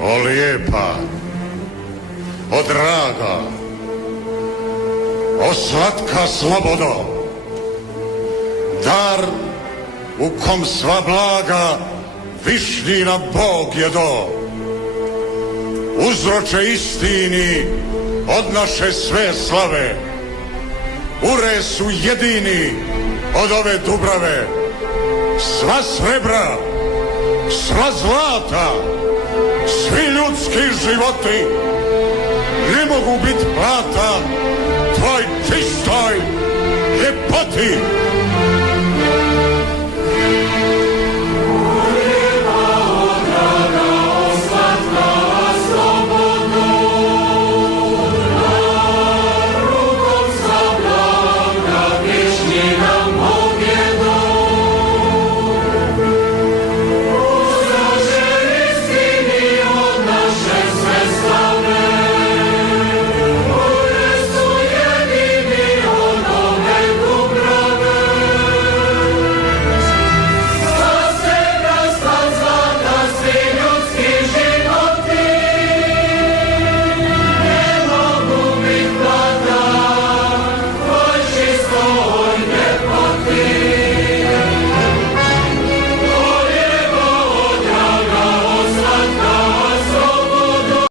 O lijepa, o draga, o slatka slobodo, dar u kom sva blaga višnjina Bog je do. Uzroče istini od naše sve slave, ure su jedini od ove Dubrave. Sva srebra, sva zlata, svi ljudski životi ne mogu biti plata tvoj čistoj ljepoti.